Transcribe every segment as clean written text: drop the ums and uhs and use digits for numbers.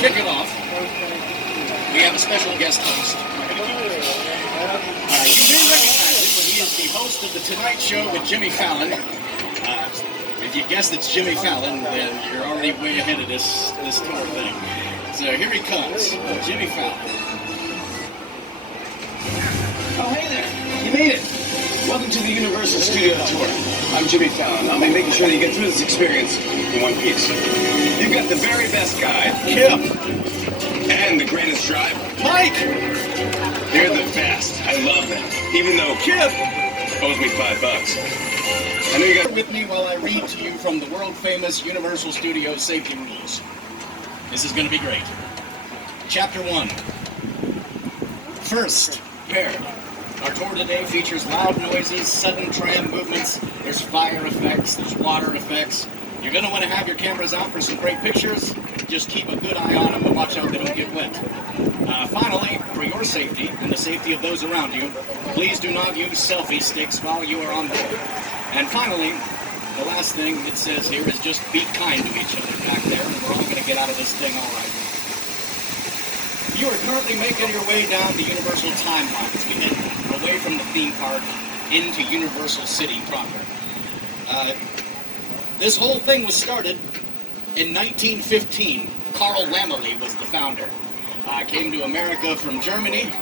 kick it off, we have a special guest host. You may recognize him, but he is the host of The Tonight Show with Jimmy Fallon. If you guessed it's Jimmy Fallon, then you're already way ahead of this tour thing. So here he comes, Jimmy Fallon. Oh, hey there. You made it. Welcome to the Universal Studio Tour. I'm Jimmy Fallon. I'll be making sure that you get through this experience in one piece. You've got the very best guide, Kip. and the greatest driver, Mike. They're the best. I love them. Even though Kip. owes me $5. I know you got With me while I read to you from the world-famous Universal Studios safety rules. This is going to be great. Chapter 1. First, prepared. Our tour today features loud noises, sudden tram movements, there's fire effects, there's water effects. You're going to want to have your cameras out for some great pictures. Just keep a good eye on them and watch out they don't get wet. Finally, for your safety and the safety of those around you, please do not use selfie sticks while you are on board. And finally, the last thing it says here is just be kind to each other back there, and we're all going to get out of this thing all right. You are currently making your way down the Universal timeline as we head away from the theme park into Universal City proper. This whole thing was started in 1915. Carl Laemmle was the founder. Came to America from Germany,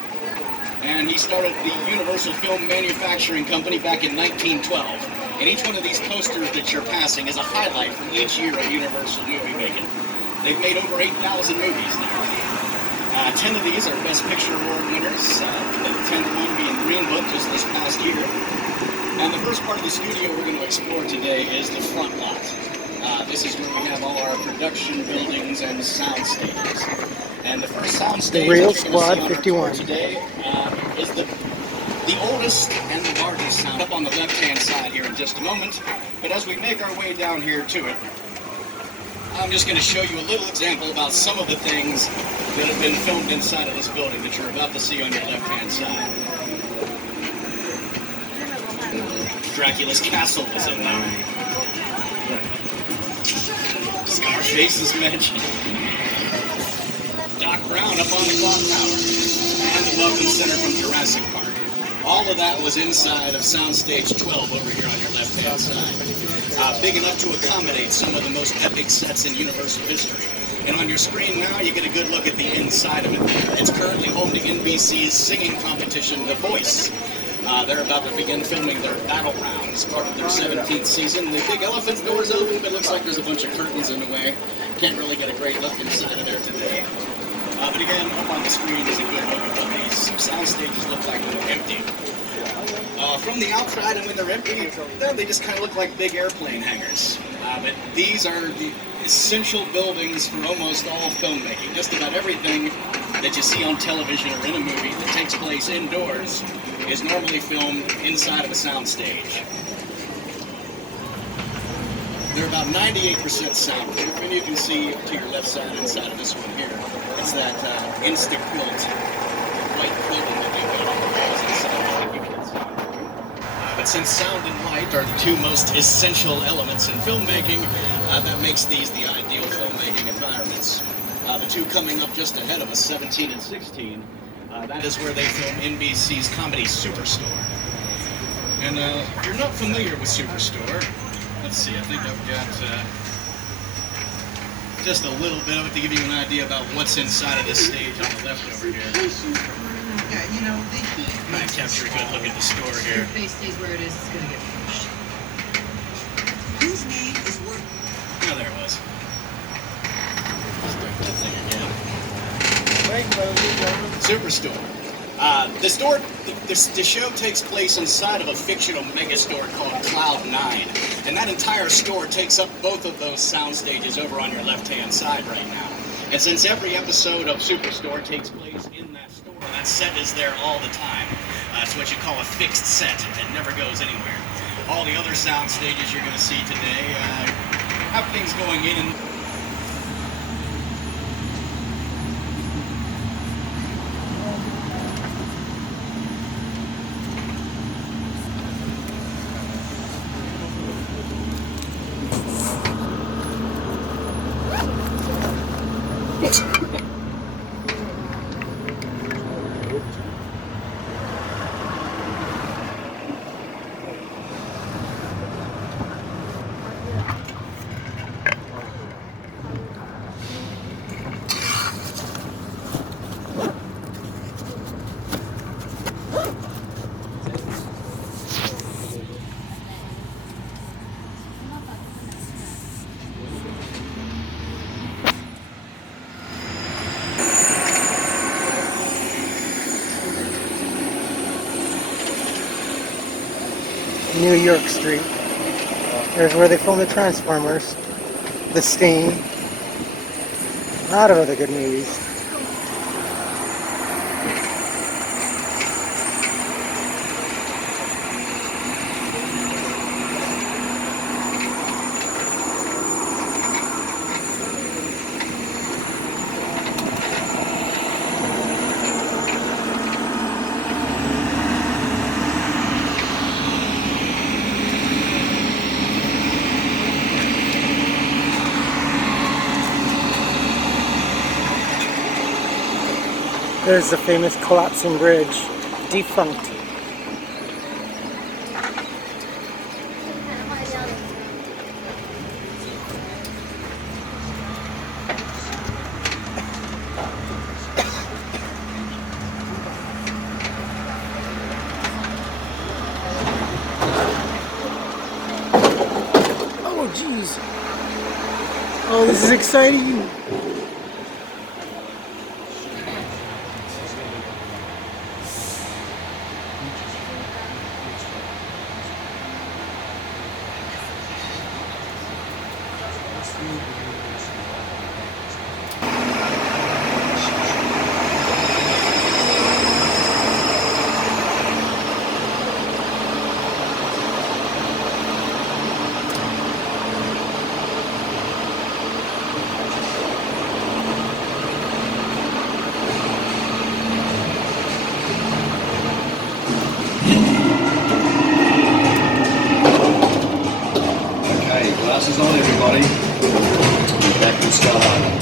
and he started the Universal Film Manufacturing Company back in 1912. And each one of these posters that you're passing is a highlight from each year of Universal movie making. They've made over 8,000 movies now. 10 of these are Best Picture Award winners, the 10th one being Green Book just this past year. And the first part of the studio we're going to explore today is the front lot. This is where we have all our production buildings and sound stages. And the first sound stage Real that Squad we're going to see on our 51 tour today is the oldest and the largest sound. Up on the left-hand side here in just a moment. But as we make our way down here to it, I'm just going to show you a little example about some of the things that have been filmed inside of this building that you're about to see on your left-hand side. Dracula's castle was in there. Scarface is mentioned. Doc Brown up on the clock tower. And the Welcome Center from Jurassic Park. All of that was inside of Soundstage 12 over here on your left-hand side. Big enough to accommodate some of the most epic sets in Universal history. And on your screen now, you get a good look at the inside of it. It's currently home to NBC's singing competition, The Voice. They're about to begin filming their battle rounds, part of their 17th season. The big elephant's door's open, but it looks like there's a bunch of curtains in the way. Can't really get a great look inside of there today. But again, up on the screen is a good look at what these sound stages look like when they're empty. From the outside and when they're empty, they just kind of look like big airplane hangars. But these are the essential buildings for almost all filmmaking. Just about everything that you see on television or in a movie that takes place indoors is normally filmed inside of a sound stage. They're about 98% soundproof, and you can see to your left side inside of this one here, it's that Insta-quilt, white quilting that they've got on the walls inside to keep it soundproof. But since sound and light are the two most essential elements in filmmaking, that makes these the ideal filmmaking environments. The two coming up just ahead of us, 17 and 16, that is where they film NBC's comedy Superstore. And if you're not familiar with Superstore, let's see, I think I've got just a little bit of it to give you an idea about what's inside of this stage on the left over here. Yeah, you know, the heat. Might capture a good look at the store here. If your face stays where it is, it's going to get pushed. Whose name is worth... Oh, there it was. Start that thing again. Superstore. The show takes place inside of a fictional megastore called Cloud9, and that entire store takes up both of those sound stages over on your left-hand side right now. And since every episode of Superstore takes place in that store, that set is there all the time. It's what you call a fixed set. It never goes anywhere. All the other sound stages you're going to see today have things going in and New York Street. There's where they filmed the Transformers, The Sting, a lot of other good movies. There's the famous collapsing bridge, defunct. Oh, jeez. Oh, this is exciting. Okay, glasses on, everybody. We're back to Star Island.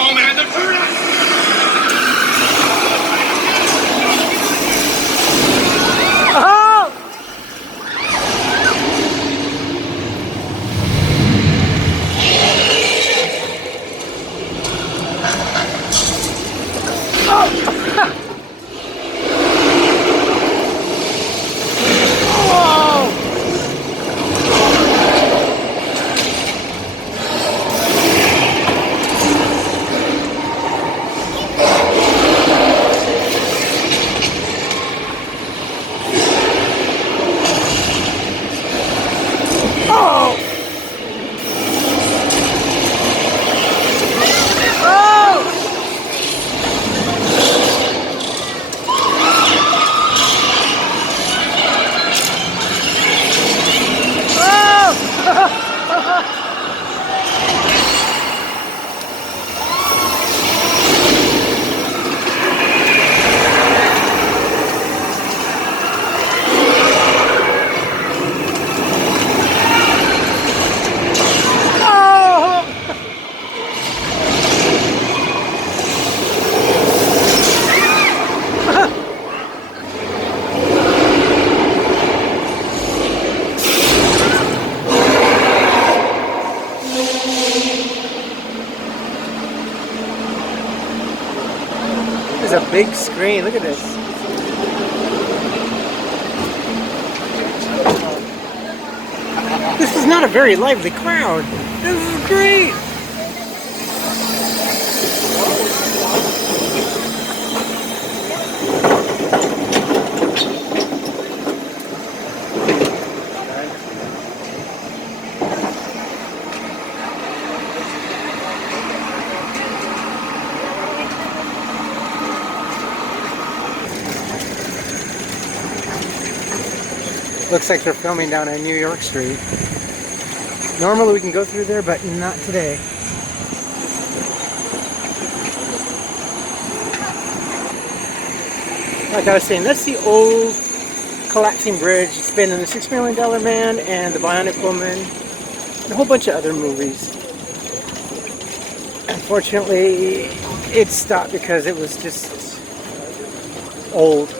Oh man, the turn! Oh! There's a big screen. Look at this. This is not a very lively crowd. This is great. Looks like they're filming down on New York Street. Normally we can go through there, but not today. Like I was saying, that's the old collapsing bridge. It's been in the $6 Million Man and the Bionic Woman and a whole bunch of other movies. Unfortunately, it stopped because it was just old.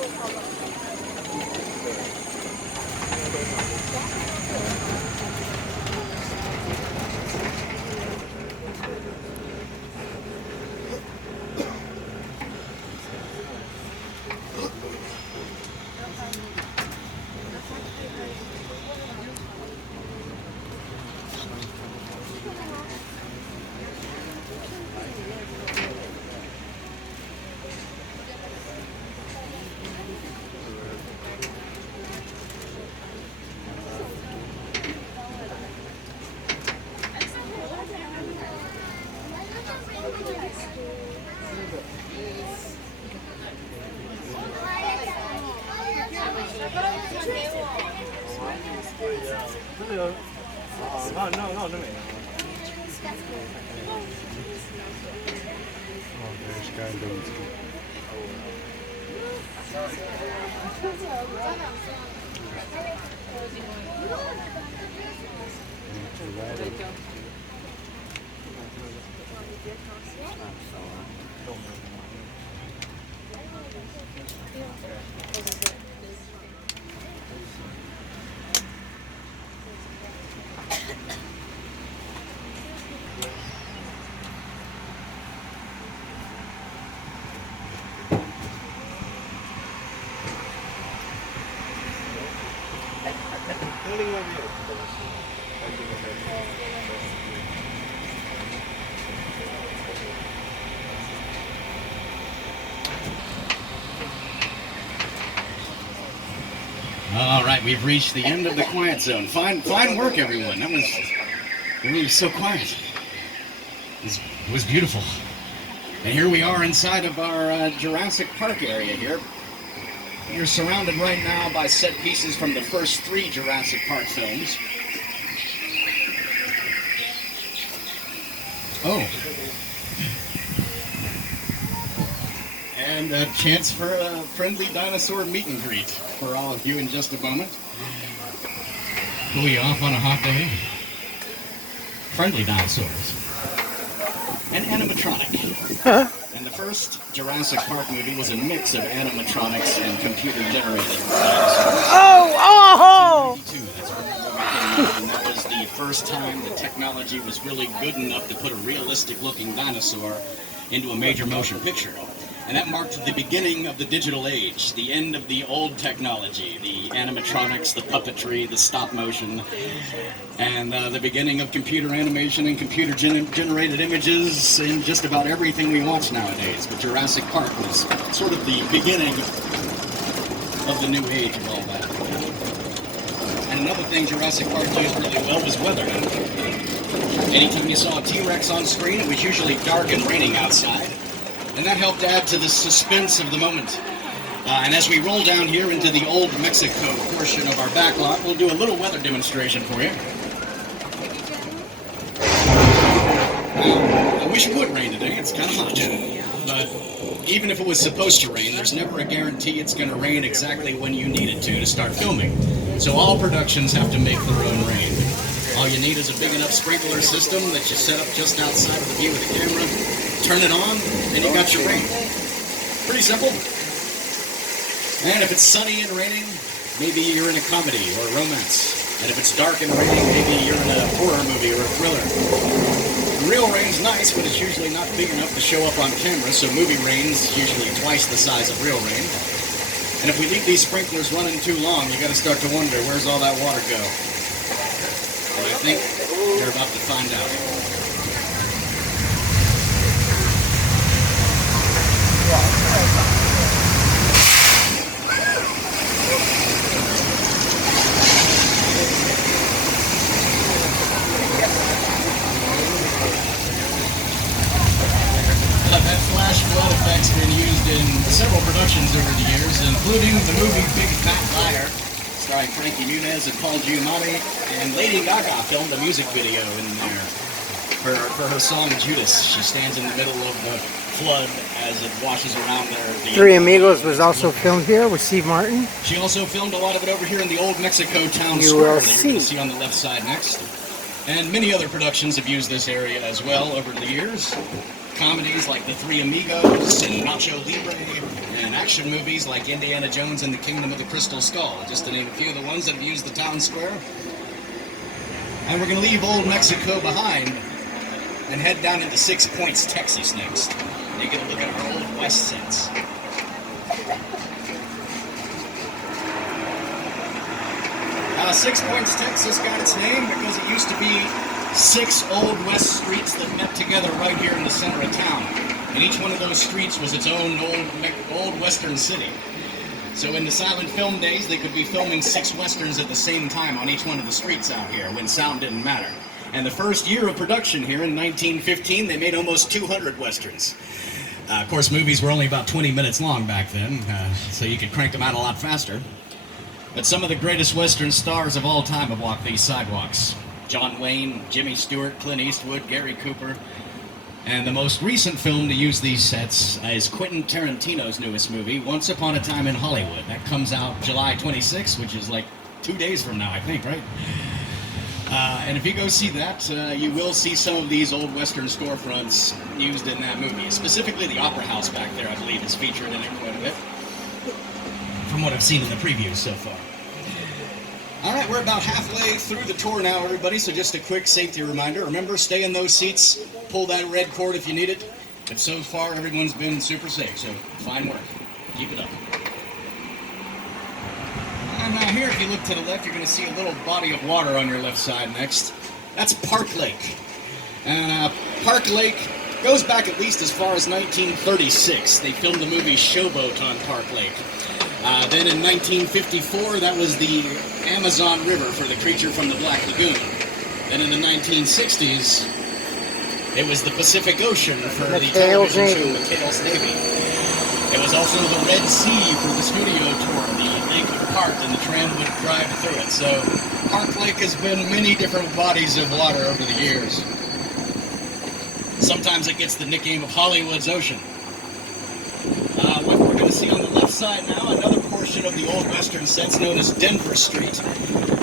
All right, we've reached the end of the quiet zone. Fine work, everyone. That was really so quiet. It was beautiful. And here we are inside of our Jurassic Park area here. You're surrounded right now by set pieces from the first 3 Jurassic Park films. Oh. And a chance for a friendly dinosaur meet and greet for all of you in just a moment. Are we off on a hot day? Friendly dinosaurs. And animatronic. Huh? And the first Jurassic Park movie was a mix of animatronics and computer-generated dinosaurs. Oh! 1992, that's when the movie came out, and that was the first time the technology was really good enough to put a realistic-looking dinosaur into a major motion picture. And that marked the beginning of the digital age, the end of the old technology, the animatronics, the puppetry, the stop motion, and the beginning of computer animation and computer-generated images in just about everything we watch nowadays. But Jurassic Park was sort of the beginning of the new age of all that. And another thing Jurassic Park used really well was weather. Anytime you saw a T-Rex on screen, it was usually dark and raining outside. And that helped add to the suspense of the moment. And as we roll down here into the Old Mexico portion of our backlot, we'll do a little weather demonstration for you. I wish it would rain today. It's kind of hot. But even if it was supposed to rain, there's never a guarantee it's going to rain exactly when you need it to start filming. So all productions have to make their own rain. All you need is a big enough sprinkler system that you set up just outside of the view of the camera. Turn it on, and you got your rain. Pretty simple. And if it's sunny and raining, maybe you're in a comedy or a romance. And if it's dark and raining, maybe you're in a horror movie or a thriller. Real rain's nice, but it's usually not big enough to show up on camera, so movie rain's usually twice the size of real rain. And if we leave these sprinklers running too long, you gotta start to wonder, where's all that water go? And I think you're about to find out. That flash flood effect's been used in several productions over the years, including the movie Big Fat Liar, starring Frankie Muniz and Paul Giamatti, and Lady Gaga filmed a music video in there for her song Judas. She stands in the middle of the flood as it washes around there. Three Amigos was also filmed here with Steve Martin. She also filmed a lot of it over here in the Old Mexico Town Square that you're going to see on the left side next. And many other productions have used this area as well over the years. Comedies like The Three Amigos and Nacho Libre, and action movies like Indiana Jones and the Kingdom of the Crystal Skull, just to name a few of the ones that have used the town square. And we're going to leave Old Mexico behind and head down into 6 Points, Texas next. And you get a look at our Old West sets. Now, 6 Points, Texas got its name because it used to be 6 Old West streets that met together right here in the center of town. And each one of those streets was its own old Western city. So in the silent film days, they could be filming 6 Westerns at the same time on each one of the streets out here when sound didn't matter. And the first year of production here in 1915, they made almost 200 Westerns. Of course, movies were only about 20 minutes long back then, so you could crank them out a lot faster. But some of the greatest Western stars of all time have walked these sidewalks. John Wayne, Jimmy Stewart, Clint Eastwood, Gary Cooper. And the most recent film to use these sets is Quentin Tarantino's newest movie, Once Upon a Time in Hollywood. That comes out July 26th, which is like 2 days from now, I think, right? And if you go see that, you will see some of these old Western storefronts used in that movie. Specifically, the Opera House back there, I believe, is featured in it quite a bit, from what I've seen in the previews so far. All right, we're about halfway through the tour now, everybody, so just a quick safety reminder. Remember, stay in those seats, pull that red cord if you need it. But so far, everyone's been super safe, so fine work. Keep it up. And now here, if you look to the left, you're going to see a little body of water on your left side next. That's Park Lake. And Park Lake goes back at least as far as 1936. They filmed the movie Showboat on Park Lake. Then in 1954, that was the Amazon River for the creature from the Black Lagoon. Then in the 1960s, it was the Pacific Ocean for the television show McHale's Navy. It was also the Red Sea for the studio tour. The lake would part and the tram would drive through it. So Park Lake has been many different bodies of water over the years. Sometimes it gets the nickname of Hollywood's Ocean. What we're going to see on the left side now, another portion of the old Western sets known as Denver Street.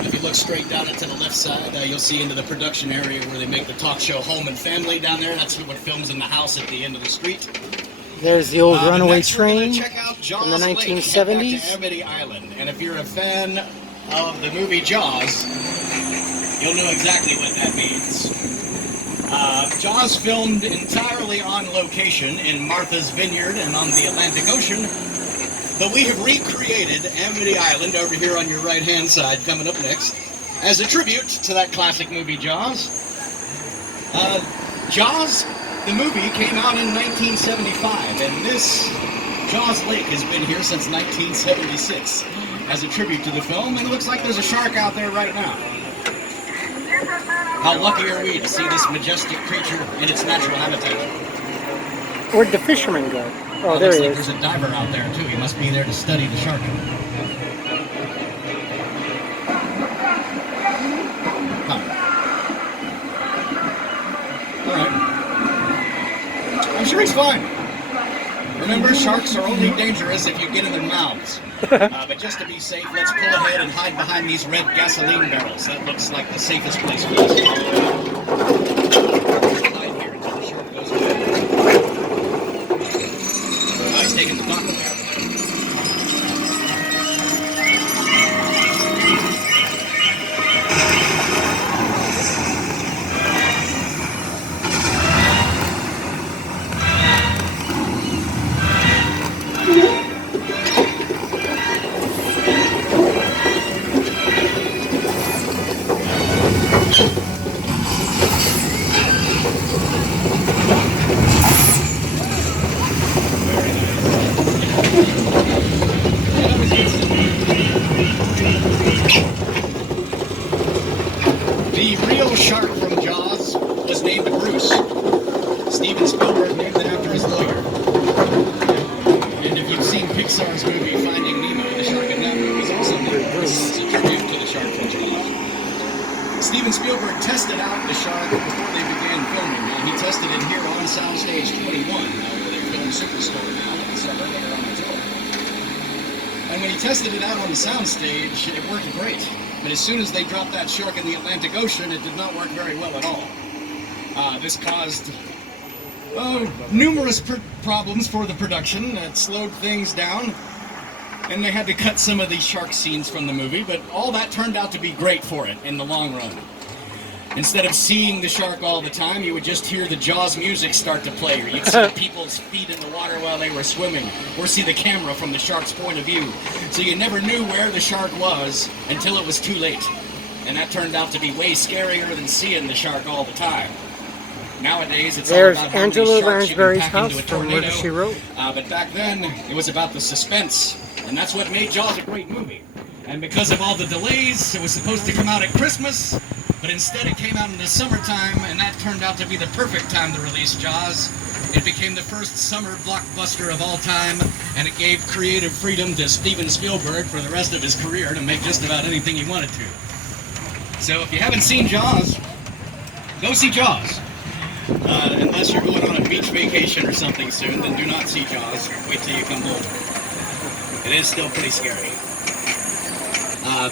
If you look straight down it to the left side, you'll see into the production area where they make the talk show Home and Family down there. That's what films in the house at the end of the street. There's the old runaway train from the 1970s. To Amity Island. And if you're a fan of the movie Jaws, you'll know exactly what that means. Jaws filmed entirely on location in Martha's Vineyard and on the Atlantic Ocean, but we have recreated Amity Island over here on your right-hand side, coming up next, as a tribute to that classic movie Jaws. Jaws, the movie, came out in 1975, and this Jaws Lake has been here since 1976 as a tribute to the film, and it looks like there's a shark out there right now. How lucky are we to see this majestic creature in its natural habitat? Where'd the fisherman go? Oh, there he is. There's a diver out there, too. He must be there to study the shark. Huh. All right. I'm sure he's fine. Remember, sharks are only dangerous if you get in their mouths. But just to be safe, let's pull ahead and hide behind these red gasoline barrels. That looks like the safest place for us. Hide here until the shark goes away. Oh, he's taking the bucket there. The real shark from Jaws was named Bruce. Steven Spielberg named it after his lawyer. And if you've seen Pixar's movie Finding Nemo, the shark in that movie is also named Bruce. It's a tribute to the shark from Jaws. Steven Spielberg tested out the shark before they began filming. He tested it here on Soundstage 21, where they filmed Superstore now in the summer when they're on the tour. And when he tested it out on the soundstage, it worked great. But as soon as they dropped that shark in the Atlantic Ocean, it did not work very well at all. This caused numerous problems for the production. It slowed things down, and they had to cut some of the shark scenes from the movie, but all that turned out to be great for it in the long run. Instead of seeing the shark all the time, you would just hear the Jaws music start to play, or you'd see people's feet in the water while they were swimming, or see the camera from the shark's point of view. So you never knew where the shark was until it was too late. And that turned out to be way scarier than seeing the shark all the time. Nowadays, it's all about how many sharks you can pack into a tornado. But back then, it was about the suspense, and that's what made Jaws a great movie. And because of all the delays, it was supposed to come out at Christmas, but instead it came out in the summertime, and that turned out to be the perfect time to release Jaws. It became the first summer blockbuster of all time, and it gave creative freedom to Steven Spielberg for the rest of his career to make just about anything he wanted to. So if you haven't seen Jaws, go see Jaws. Unless you're going on a beach vacation or something soon, then do not see Jaws. Wait till you come home. It is still pretty scary.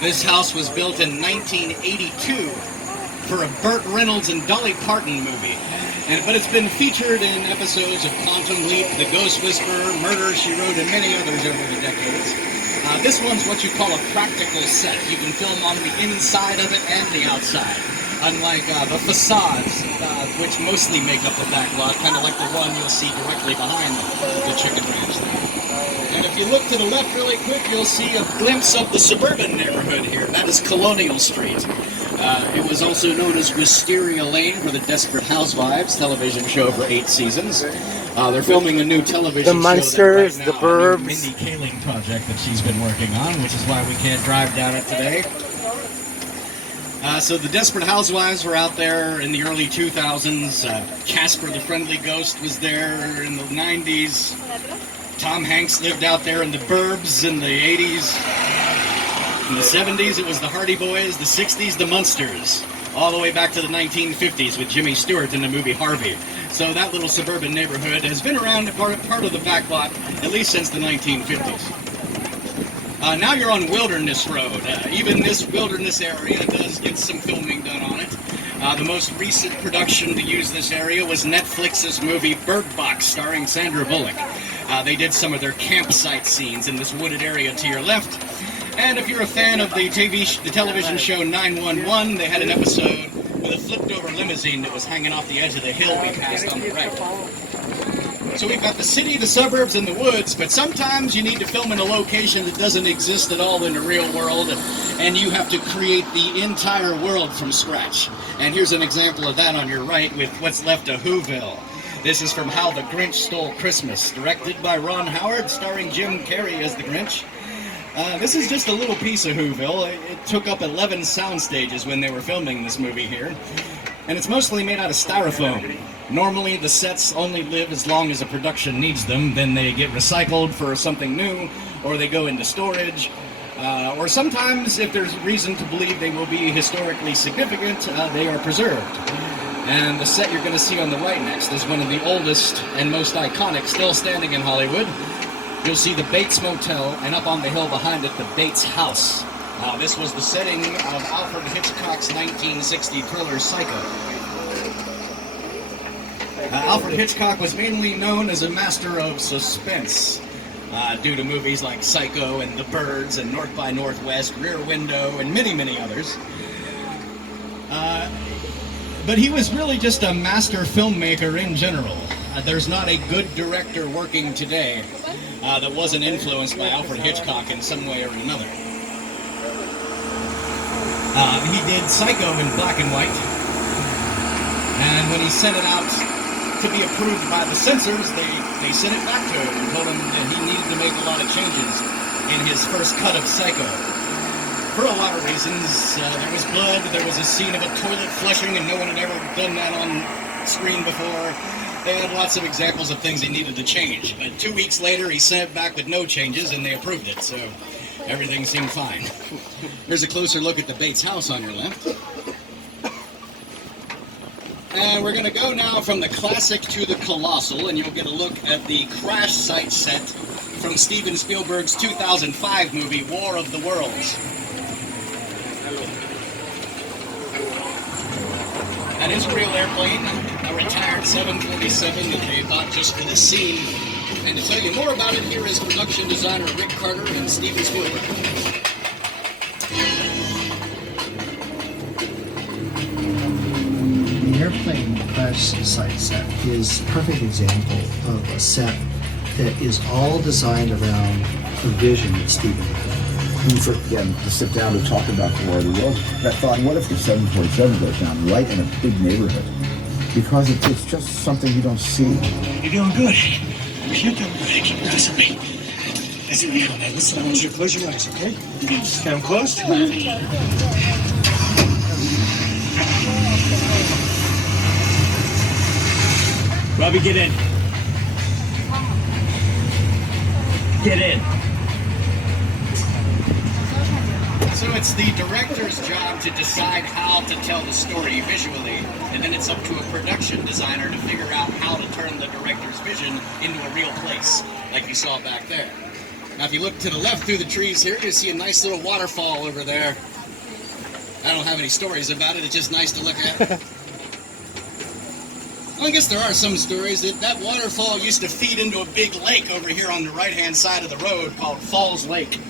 This house was built in 1982 for a Burt Reynolds and Dolly Parton movie. But it's been featured in episodes of Quantum Leap, The Ghost Whisperer, Murder, She Wrote, and many others over the decades. This one's what you call a practical set. You can film on the inside of it and the outside. Unlike the facades, which mostly make up the back lot, kind of like the one you'll see directly behind the chicken ranch there. And if you look to the left really quick, you'll see a glimpse of the suburban neighborhood here. That is Colonial Street. It was also known as Wisteria Lane for the Desperate Housewives television show for 8 seasons. They're filming a new television show. The Munsters, right the now, Burbs. a new Mindy Kaling project that she's been working on, which is why we can't drive down it today. So the Desperate Housewives were out there in the early 2000s. Casper the Friendly Ghost was there in the 90s. Tom Hanks lived out there in the Burbs in the 80s. In the 70s, it was the Hardy Boys. The 60s, the Munsters. All the way back to the 1950s with Jimmy Stewart in the movie Harvey. So that little suburban neighborhood has been around part of the backlot at least since the 1950s. Now you're on Wilderness Road. Even this wilderness area does get some filming done on it. The most recent production to use this area was Netflix's movie Bird Box, starring Sandra Bullock. They did some of their campsite scenes in this wooded area to your left. And if you're a fan of the television show 911, they had an episode with a flipped-over limousine that was hanging off the edge of the hill we passed on the right. So we've got the city, the suburbs, and the woods, but sometimes you need to film in a location that doesn't exist at all in the real world, and you have to create the entire world from scratch. And here's an example of that on your right with what's left of Whoville. This is from How the Grinch Stole Christmas, directed by Ron Howard, starring Jim Carrey as the Grinch. This is just a little piece of Whoville. It took up 11 sound stages when they were filming this movie here. And it's mostly made out of styrofoam. Normally, the sets only live as long as a production needs them. Then they get recycled for something new, or they go into storage. Or sometimes, if there's reason to believe they will be historically significant, they are preserved. And the set you're going to see on the right next is one of the oldest and most iconic still standing in Hollywood. You'll see the Bates Motel, and up on the hill behind it, the Bates House. This was the setting of Alfred Hitchcock's 1960 thriller Psycho. Alfred Hitchcock was mainly known as a master of suspense due to movies like Psycho and The Birds and North by Northwest, Rear Window, and many, many others. But he was really just a master filmmaker in general. There's not a good director working today that wasn't influenced by Alfred Hitchcock in some way or another. He did Psycho in black and white, and when he sent it out to be approved by the censors, they sent it back to him and told him that he needed to make a lot of changes in his first cut of Psycho. For a lot of reasons. There was blood, there was a scene of a toilet flushing, and no one had ever done that on screen before. They had lots of examples of things he needed to change. But 2 weeks later, he sent it back with no changes, and they approved it, so everything seemed fine. Here's a closer look at the Bates house on your left. And we're going to go now from the classic to the colossal, and you'll get a look at the crash site set from Steven Spielberg's 2005 movie, War of the Worlds. That is a real airplane, a retired 747 that they bought just for the scene. And to tell you more about it, here is production designer Rick Carter and Steven Spielberg. The airplane crash site set is a perfect example of a set that is all designed around a vision that Steven had. Again, to sit down to talk about the War of the Worlds, I thought, what if the 747 goes down right in a big neighborhood? Because it's just something you don't see. You're doing good. You're doing good. Keep your eyes on me. That's it. Now, listen, I want you to close your eyes, okay? Get them closed. Robbie, get in. Get in. So it's the director's job to decide how to tell the story visually, and then it's up to a production designer to figure out how to turn the director's vision into a real place, like you saw back there. Now, if you look to the left through the trees here, you see a nice little waterfall over there. I don't have any stories about it. It's just nice to look at. Well, I guess there are some stories that waterfall used to feed into a big lake over here on the right-hand side of the road called Falls Lake.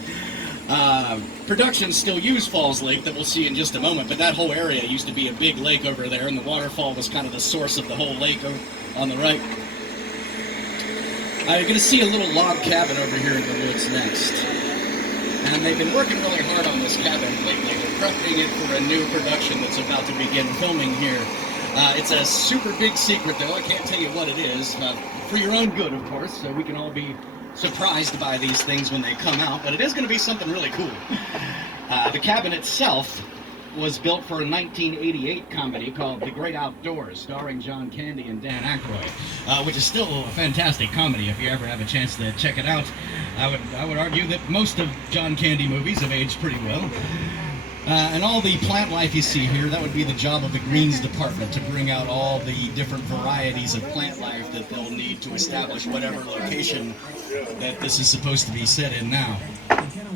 Productions still use Falls Lake that we'll see in just a moment, but that whole area used to be a big lake over there, and the waterfall was kind of the source of the whole lake on the right. You're going to see a little log cabin over here in the woods next. And they've been working really hard on this cabin lately. They're prepping it for a new production that's about to begin filming here. It's a super big secret, though. I can't tell you what it is. For your own good, of course, so we can all be surprised by these things when they come out. But it is going to be something really cool. The cabin itself was built for a 1988 comedy called The Great Outdoors, starring John Candy and Dan Aykroyd, which is still a fantastic comedy if you ever have a chance to check it out. I would argue that most of John Candy movies have aged pretty well. And all the plant life you see here, that would be the job of the greens department to bring out all the different varieties of plant life that they'll need to establish whatever location that this is supposed to be set in now.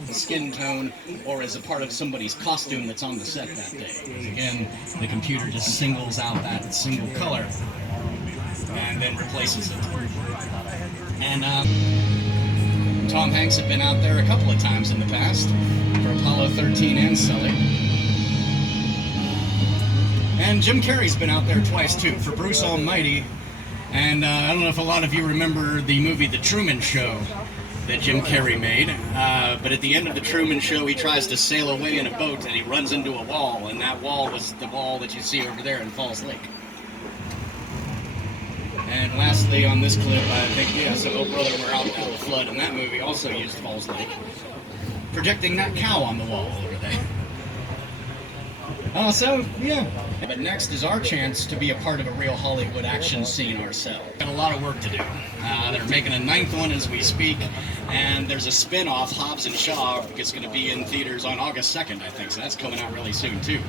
Skin tone or as a part of somebody's costume that's on the set that day. Because again, the computer just singles out that single color and then replaces it. And Tom Hanks had been out there a couple of times in the past for Apollo 13 and Sully. And Jim Carrey's been out there twice too for Bruce Almighty. And I don't know if a lot of you remember the movie The Truman Show that Jim Carrey made, but at the end of The Truman Show he tries to sail away in a boat and he runs into a wall, and that wall was the wall that you see over there in Falls Lake. And lastly on this clip, I think, so Oh Brother We're Out Now the Flood in that movie also used Falls Lake, projecting that cow on the wall over there. But next is our chance to be a part of a real Hollywood action scene ourselves. Got a lot of work to do. They're making a 9th one as we speak, and there's a spin-off, Hobbs and Shaw, it's going to be in theaters on August 2nd, I think, so that's coming out really soon too.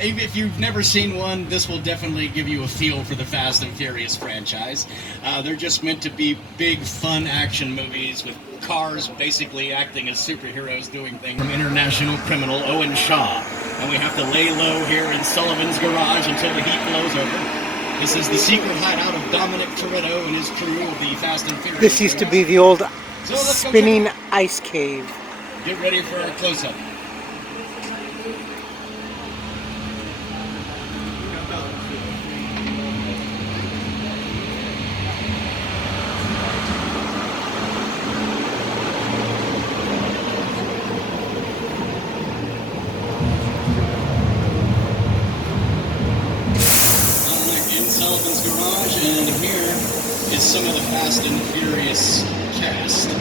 If you've never seen one, this will definitely give you a feel for the Fast and Furious franchise. They're just meant to be big, fun action movies with cars basically acting as superheroes doing things. From international criminal Owen Shaw. And we have to lay low here in Sullivan's garage until the heat blows over. This is the secret hideout of Dominic Toretto and his crew of the Fast and Furious. This used to be the old spinning ice cave. Get ready for a close-up. Sullivan's garage, and here is some of the Fast and Furious cast to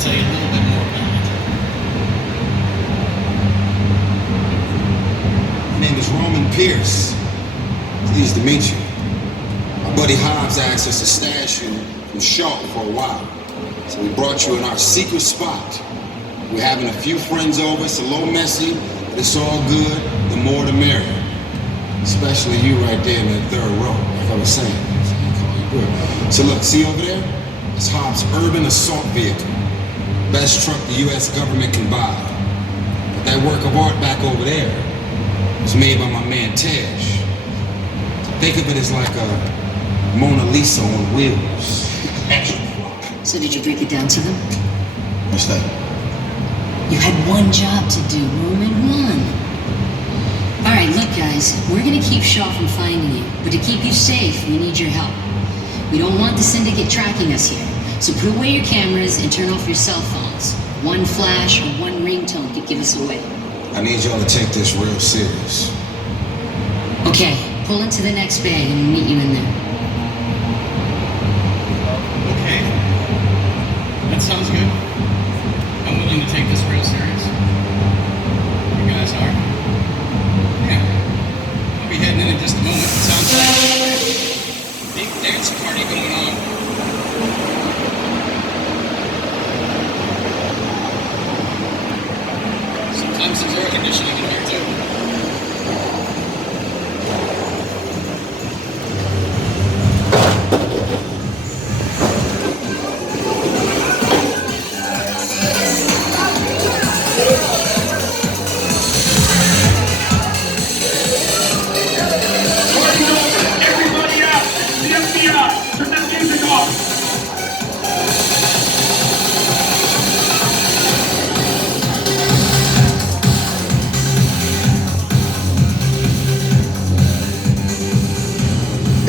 tell you a little bit more about it. My name is Roman Pierce. Pleased to meet you. My buddy Hobbs asked us to stash you from Shaw for a while, so we brought you in our secret spot. We're having a few friends over. It's a little messy, but it's all good. The more the merrier. Especially you right there in that 3rd row, like I was saying. So look, see over there? It's Hobbs' urban assault vehicle. Best truck the U.S. government can buy. But that work of art back over there was made by my man Tej. Think of it as like a Mona Lisa on wheels. So did you break it down to them? What's that? You had one job to do, Roman, one. Alright, look guys, we're gonna keep Shaw from finding you, but to keep you safe, we need your help. We don't want the syndicate tracking us here, so put away your cameras and turn off your cell phones. One flash or one ringtone could give us away. I need y'all to take this real serious. Okay, pull into the next bay and we'll meet you in there. Okay. That sounds good. I'm willing to take this real serious. You guys are? Heading in just a moment. Sounds like a big dance party going on.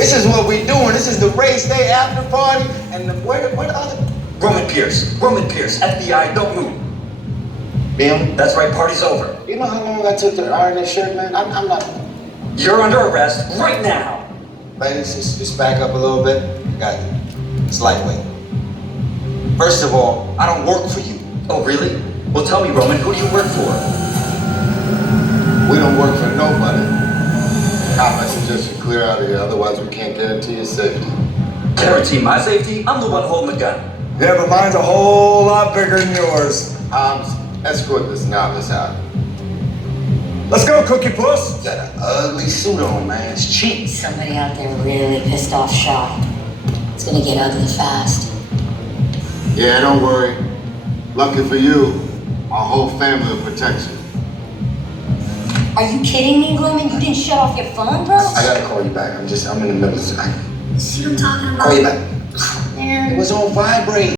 This is what we doing. This is the race day after party. And where the other? Roman Pierce, FBI, don't move. Bill? That's right, party's over. You know how long I took to iron this shirt, man? I'm not. You're under arrest right now. Ladies, just back up a little bit. I got you. It's lightweight. First of all, I don't work for you. Oh, really? Well, tell me, Roman, who do you work for? We don't work for nobody. I suggest you clear out of here, otherwise we can't guarantee your safety. Guarantee my safety? I'm the one holding the gun. Yeah, but mine's a whole lot bigger than yours. Escort this novice out. Let's go, Cookie Puss. Got an ugly suit on, man. It's cheap. Somebody out there really pissed off Shaw. It's gonna get ugly fast. Yeah, don't worry. Lucky for you, our whole family will protect you. Are you kidding me, Gorman? You didn't shut off your phone, bro? I gotta call you back. I'm in the middle of See what I'm talking about? Call you back. Man. It was on vibrate.